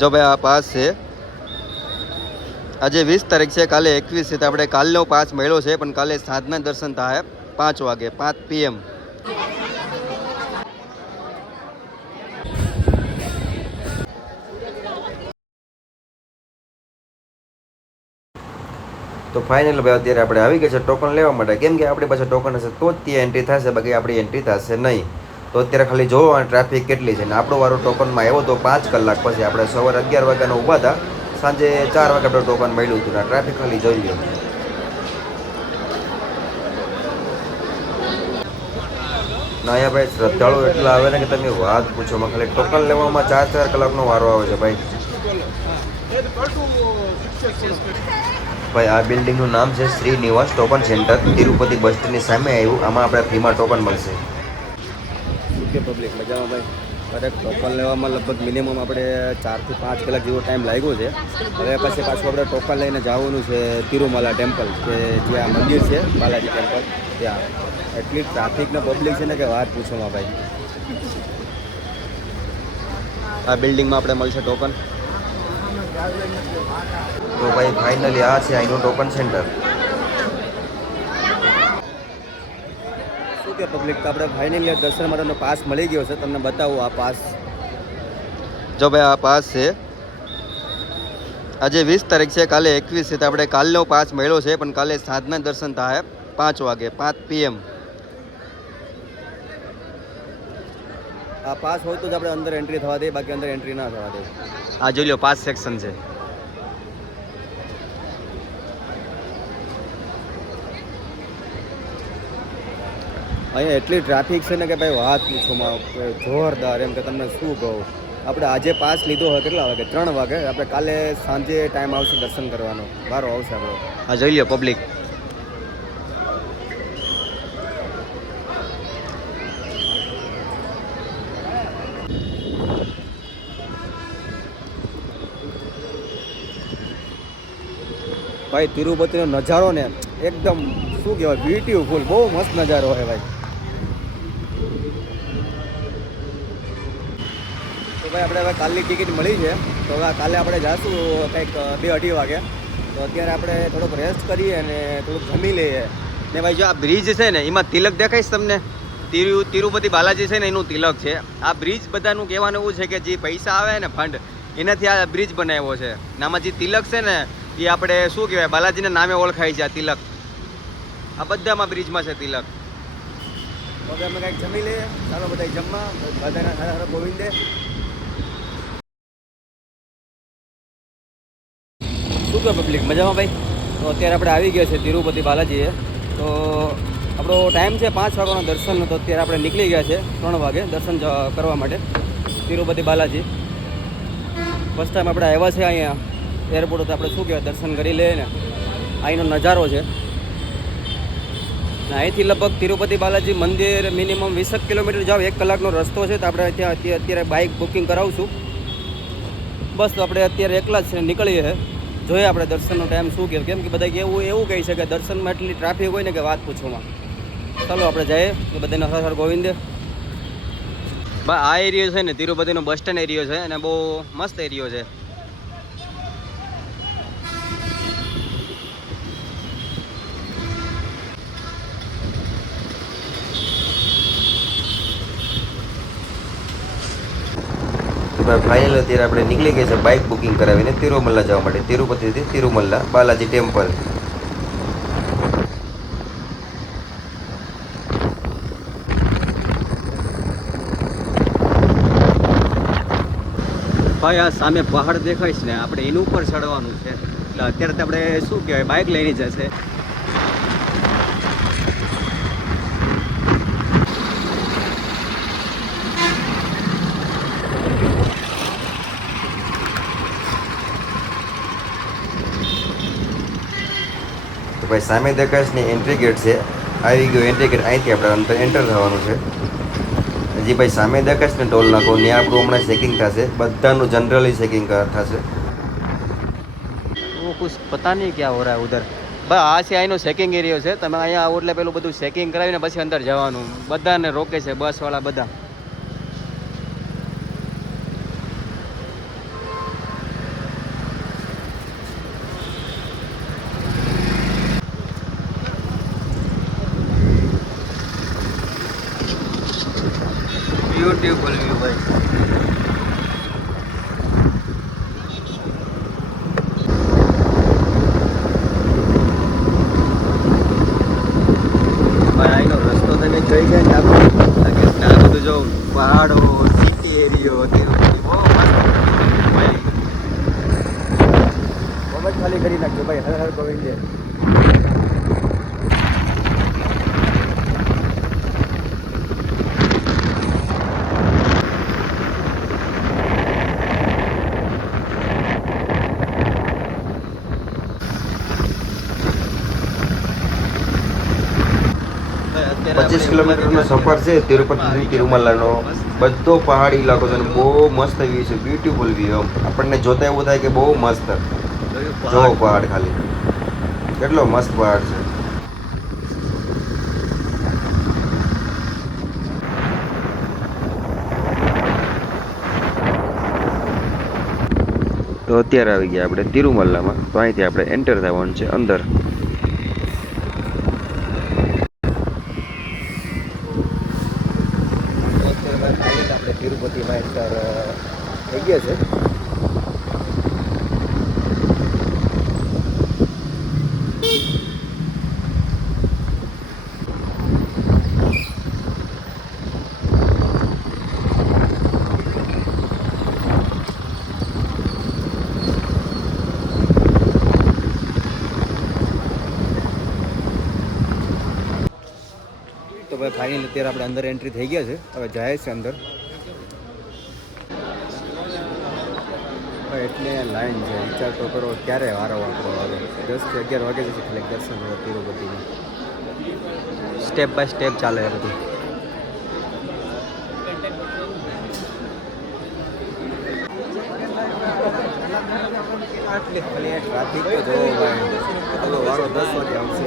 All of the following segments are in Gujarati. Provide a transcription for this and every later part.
જો ભાઈ આ પાસ છે, આજે 20 તારીખ છે, કાલે 21 છે, તો આપણે કાલનો પાસ મળ્યો છે, પણ કાલે સાંજના દર્શન થાય 5 વાગે 5 PM. તો ફાઇનલ ભાઈ અત્યારે આપણે આવી ગયા છે ટોકન લેવા માટે, કેમ કે આપણી પાસે ટોકન હશે તો જ ત્યાં એન્ટ્રી થશે, બાકી આપણી એન્ટ્રી થશે નહીં. તો અત્યારે ખાલી જોવો અને ટ્રાફિક કેટલી છે ને આપણો વારો ટોકનમાં આવ્યો તો 5 કલાક પછી. આપણે સવારે 11 વાગ્યાનો ઊભા હતા, સાંજે 4 વાગે આપણે ટોકન મળ્યું હતું ને ટ્રાફિક ખાલી જોઈ લો. નાયા ભાઈ શ્રદ્ધાળુ એટલા આવે ને કે તમે વાત પૂછો, ખાલી ટોકન લેવામાં 4 કલાકનો વારો આવે છે ભાઈ. ભાઈ આ બિલ્ડિંગનું નામ છે શ્રીનિવાસ ટોકન સેન્ટર, તિરુપતિ બસ સ્ટેન્ડની સામે આવ્યું. આમાં આપણે ફ્રીમાં ટોકન મળશે. ઓકે પબ્લિક મજામાં ભાઈ. અરે ટોકન લેવામાં લગભગ મિનિમમ આપણે 4 થી 5 કલાક જેવો ટાઈમ લાગ્યો છે. હવે પછી પાછું આપણે ટોકન લઈને જવાનું છે તિરુમલા ટેમ્પલ, કે જે આ મંદિર છે બાલાજી ટેમ્પલ, ત્યાં એટલી ટ્રાફિક ને પબ્લિક છે ને કે વાત પૂછોમાં ભાઈ. આ બિલ્ડિંગમાં આપણે મળશે ટોકન. તો ભાઈ ફાઇનલી આ છે અહીંનું ટોકન સેન્ટર. શું કે પબ્લિક, તો આપણે ફાઇનલી દર્શન માટેનો પાસ મળી ગયો છે. તમને બતાવું આ પાસ. જો ભાઈ આ પાસ છે, આજે 20 તારીખ છે, કાલે 21 છે, તો આપણે કાલનો પાસ મળ્યો છે, પણ કાલે સાંજના દર્શન થાય 5 વાગે 5 PM. આ પાસ હોય તો જ આપણે અંદર એન્ટ્રી થવા દે, બાકી અંદર એન્ટ્રી ના થવા દે. આ જોઈ લો પાસ સેક્શન છે. અહીંયા એટલી ટ્રાફિક છે ને કે ભાઈ વાત પૂછોમાં, જોરદાર. એમ કે તમને શું કહું, આપણે આજે પાસ લીધો હોય કેટલા વાગે? 3 વાગે. આપણે કાલે સાંજે ટાઈમ આવશે દર્શન કરવાનો, વારો આવશે આપણો. હા જોઈ લો પબ્લિક. ભાઈ તિરુપતિનો નજારો ને એકદમ શું કહેવાય, બ્યુટીફુલ, બહુ મસ્ત નજારો હોય ભાઈ. તો ભાઈ આપણે હવે કાલની ટિકિટ મળી છે, તો હવે કાલે આપણે જઈશું કંઈક 2-2:30 વાગે. તો અત્યારે આપણે થોડુંક રેસ્ટ કરીએ અને થોડુંક જમી લઈએ. ને ભાઈ જો આ બ્રિજ છે ને, એમાં તિલક દેખાઈશ તમને, તિરુપતિ બાલાજી છે ને એનું તિલક છે. આ બ્રિજ બધાનું કહેવાનું એવું છે કે જે પૈસા આવે ને ફંડ, એનાથી આ બ્રિજ બનાવ્યો છે. આમાં જે તિલક છે ને એ આપણે શું કહેવાય, બાલાજીના નામે ઓળખાય છે આ તિલક. આ બધામાં બ્રિજમાં છે તિલક. હવે અમે કંઈક જમી લઈએ. ચાલો બધા જમવા, બધાના સારા ગોવિંદે. શું કહે પબ્લિક, મજામાં ભાઈ? તો અત્યારે આપણે આવી ગયા છે તિરુપતિ બાલાજીએ. તો આપણો ટાઈમ છે 5 વાગ્યાનો દર્શનનો, તો અત્યારે આપણે નીકળી ગયા છે 3 વાગે દર્શન કરવા માટે તિરુપતિ બાલાજી. ફર્સ્ટ ટાઈમ આપણે આવ્યા છે અહીંયા એરપોર્ટ, તો આપણે શું કહેવાય દર્શન કરી લઈએ ને. અહીંનો નજારો છે. અહીંથી લગભગ તિરુપતિ બાલાજી મંદિર મિનિમમ 20 કિલોમીટર જાવ, 1 કલાકનો રસ્તો છે. તો આપણે ત્યાં અત્યારે બાઇક બુકિંગ કરાવશું. બસ તો આપણે અત્યારે એકલા જ છે, નીકળીએ છે. જોઈએ આપણે દર્શનનો ટાઈમ શું કહે, કેમ કે બધા એવું કહી છે કે દર્શનમાં એટલી ટ્રાફિક હોય ને કે વાત પૂછોમાં. ચાલો આપણે જઈએ તો બધાને હર હર ગોવિંદે. આ એરિયો છે ને તિરુપતિનો બસ સ્ટેન્ડ એરિયો છે, અને બહુ મસ્ત એરિયો છે. ફાઇનલ અત્યારે આપણે નીકળી ગયા છે બાઇક બુકિંગ કરાવીને તિરુમલા જવા માટે, તિરુપતિથી તિરુમલા બાલાજી ટેમ્પલ. ભાઈ આ સામે પહાડ દેખાય છે ને, આપણે એની ઉપર ચડવાનું છે. એટલે અત્યારે તો આપણે શું કહેવાય બાઇક લઈને જશે. ભાઈ સામે દેખાશ ને એન્ટ્રી ગેટ છે, આવી ગયો એન્ટ્રી ગેટ. અહીંથી આપણે અંદર એન્ટર થવાનું છે. હજી ભાઈ સામે દેખાશ ને ટોલ નાખો, ત્યાં આપણું હમણાં ચેકિંગ થશે, બધાનું જનરલી ચેકિંગ થશે. वो कुछ पता नहीं क्या हो रहा है उधर. બસ આ છે અહીંનો ચેકિંગ એરિયો છે. તમે અહીંયા આવો એટલે પેલું બધું ચેકિંગ કરાવીને પછી અંદર જવાનું. બધાને રોકે છે બસવાળા બધા. બ્યુટીફુલ વ્યૂ ભાઈ. ભાઈ આનો રસ્તો તમે જોઈ જાય ને આ બધું જો પહાડો સિટી એરિયો તિરુપતિ બહુ મસ્ત ભાઈ. બહુ ખાલી કરી નાખજો ભાઈ. હર હર ગોવિંદ. પચીસ કિલોમીટરનો સફર છે તિરુપતિથી તિરુમલાનો. બધો પહાડી ઇલાકો છે અને બહુ મસ્ત વ્યૂ છે, બ્યુટીફુલ વ્યૂ. આપણને જોતા એવું થાય કે બહુ મસ્ત. જો પહાડ ખાલી કેટલો મસ્ત પહાડ છે. તો અત્યારે આવી ગયા આપણે તિરુમલામાં. તો અહીંથી આપણે એન્ટર થવાનું છે અંદર. આપણે તિરુપતિમાં એન્ટર થઈ ગયા છે. તો ભાઈ ફાઇનલ અત્યારે આપણે અંદર એન્ટ્રી થઈ ગયા છે. હવે જાય છે અંદર. એટલે લાઈન છે. વિચાર તો કરો ક્યારે વારો આપણો આવે. 10 થી 11 વાગે જશે ખાલી દર્શન કરવા તિરુપતિમાં. સ્ટેપ બાય સ્ટેપ ચાલે એ બધું. ટ્રાફિક તો જોવો ભાઈ. પેલો વારો 10 વાગે આવશે.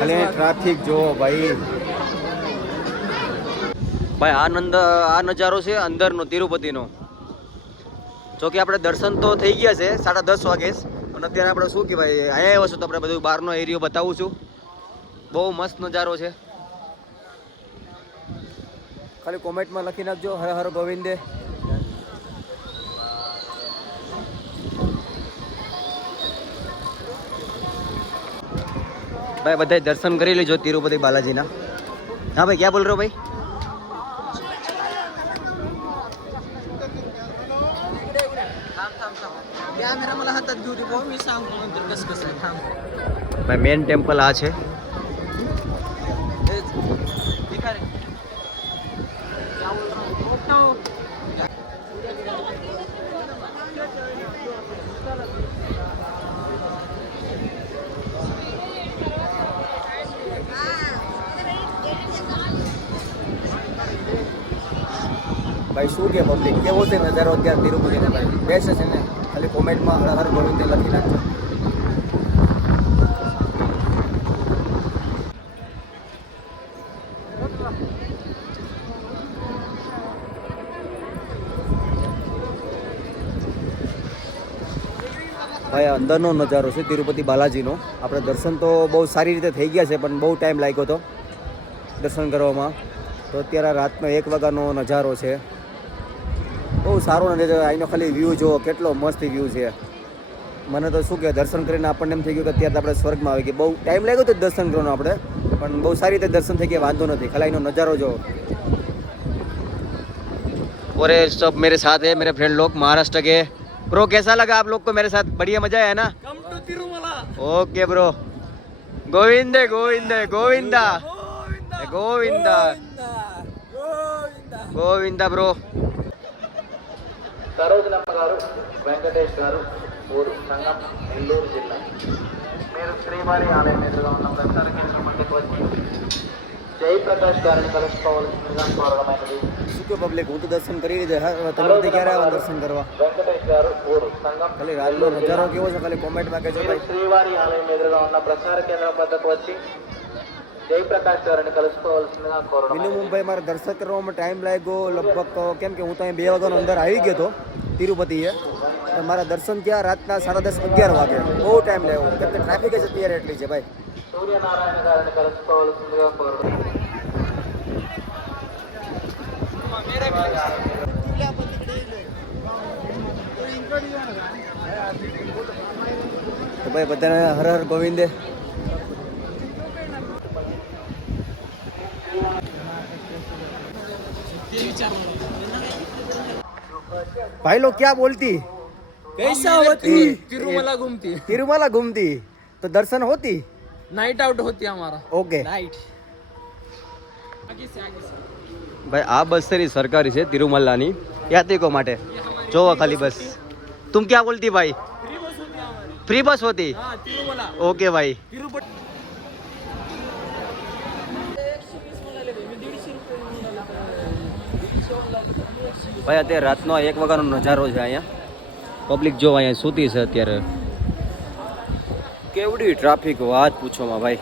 ખાલી ટ્રાફિક જોવો ભાઈ. ભાઈ આ નજારો છે અંદરનો તિરુપતિનો. જો કે આપણે દર્શન તો થઈ ગયા છે 10:30 વાગે. અને અત્યારે આપણે શું કહેવાય અહીંયા આવ્યો છું તો આપણે બધું બહારનો એરિયો બતાવું છું. બહુ મસ્ત નજારો છે. ખાલી કોમેન્ટમાં લખી નાખજો હર હર ગોવિંદે. ભાઈ બધાય દર્શન કરી લેજો તિરુપતિ બાલાજીના. હા ભાઈ ક્યાં બોલ રહો ભાઈ? ભાઈ મેન ટેમ્પલ આ છે. ભાઈ શું કે પબ્લિક કેવો છે નજારો અત્યારે તિરુપતિનો? ભાઈ બેસ્ટ છે ને? ખાલી કોમેન્ટમાં હર હર ગોવિંદ લખી નાખજો. ભાઈ અંદરનો નજારો છે તિરુપતિ બાલાજીનો. આપણે દર્શન તો બહુ સારી રીતે થઈ ગયા છે પણ બહુ ટાઈમ લાગ્યો હતો દર્શન કરવામાં. તો અત્યારે રાતનો 1 વાગ્યાનો નજારો છે. બહુ સારો નજારો. અહીંનો ખાલી વ્યૂ જુઓ કેટલો મસ્ત વ્યૂ છે. મને તો શું કે દર્શન કરીને આપણને એમ થઈ ગયું કે અત્યારે આપણે સ્વર્ગમાં આવી ગયા. બહુ ટાઈમ લાગ્યો હતો દર્શન કરવાનો આપણે પણ બહુ સારી રીતે દર્શન થઈ ગયા. વાંધો નથી. ખાલી અહીંનો નજારો જો. और सब मेरे साथ है मेरे फ्रेंड लोग महाराष्ट्र के. ब्रो कैसा लगा आप लोग को मेरे साथ? बढ़िया मजा आया ना? Come to Tirumala. Okay bro. Govinde Govinde Govinda Govinda Govinda bro. Sarojanamma garu, Venkatesh గారు, ఊరు సంగం, నెల్లూరు జిల్లా. మీరు శ్రీవారి ఆలయం ఎదురుగా ఉన్న ప్రచార కేంద్రం ముందుకు వచ్చి જયપ્રકાશ ગાరిని కలుసుకోవాల్సిందిగా కోరడమైనది. શું કે પબ્લિક હું તો દર્શન કરી લીધા. તમે બધા ક્યારે આવો દર્શન કરવા? వెంకటేష్ గారు, ఊరు సంగం. ખાલી રાતનો નજારો કેવો છે ખાલી કોમેન્ટમાં કહેજો మీరు ભાઈ. శ్రీవారి ఆలయం ఎదురుగా ఉన్న ప్రచార కేంద్రం వద్దకు వచ్చి జయప్రకాష్ గారిని కలుసుకోవాల్సిందిగా కోరడం મિનિમમ ભાઈ મારે દર્શન કરવામાં ટાઈમ લાગ્યો લગભગ કેમ કે હું તો અહીં 2 વાગ્યાનો અંદર આવી ગયો હતો તિરુપતિએ તો મારા દર્શન થયા રાતના 10:30 11 વાગે બહુ ટાઈમ લાગ્યો કેમ કે ટ્રાફિક જ અત્યારે એટલી છે ભાઈ. సూర్యనారాయణ గారిని కలుసుకోవాల్సిందిగా కోరడం તો ભાઈ બધાને હર હર ગોવિંદે. भाई लोग क्या बोलती कैसा होती तिरुमला घूमती तिरुमला घूमती तो दर्शन होती. नाइट आउट होती हमारा ओके नाइट ભાઈ આ બસ છે ની સરકારી છે તિરુમલાની યાત્રિકો માટે. જોવો ખાલી બસ. तुम क्या बोलती भाई? फ्री बस होती. तिरुमला ओके भाई. तिरुपती ભાઈ અત્યારે રાતનો 1 વાગ્યાનો નજારો છે અહીંયા. પબ્લિક જો અહીંયા સૂતી છે અત્યારે. કેવડી ટ્રાફિક વાત પૂછોમાં ભાઈ.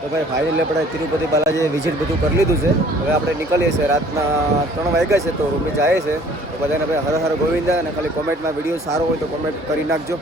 તો ભાઈ ફાઇનલી આપણે તિરુપતિ બાલાજી વિઝિટ બધું કરી લીધું છે. હવે આપણે નીકળીએ છીએ રાતના 3 વાગ્યા છે તો રૂમે જાય છે. તો બધાને ભાઈ હર હર ગોવિંદા અને ખાલી કોમેન્ટમાં વિડીયો સારો હોય તો કોમેન્ટ કરી નાખજો.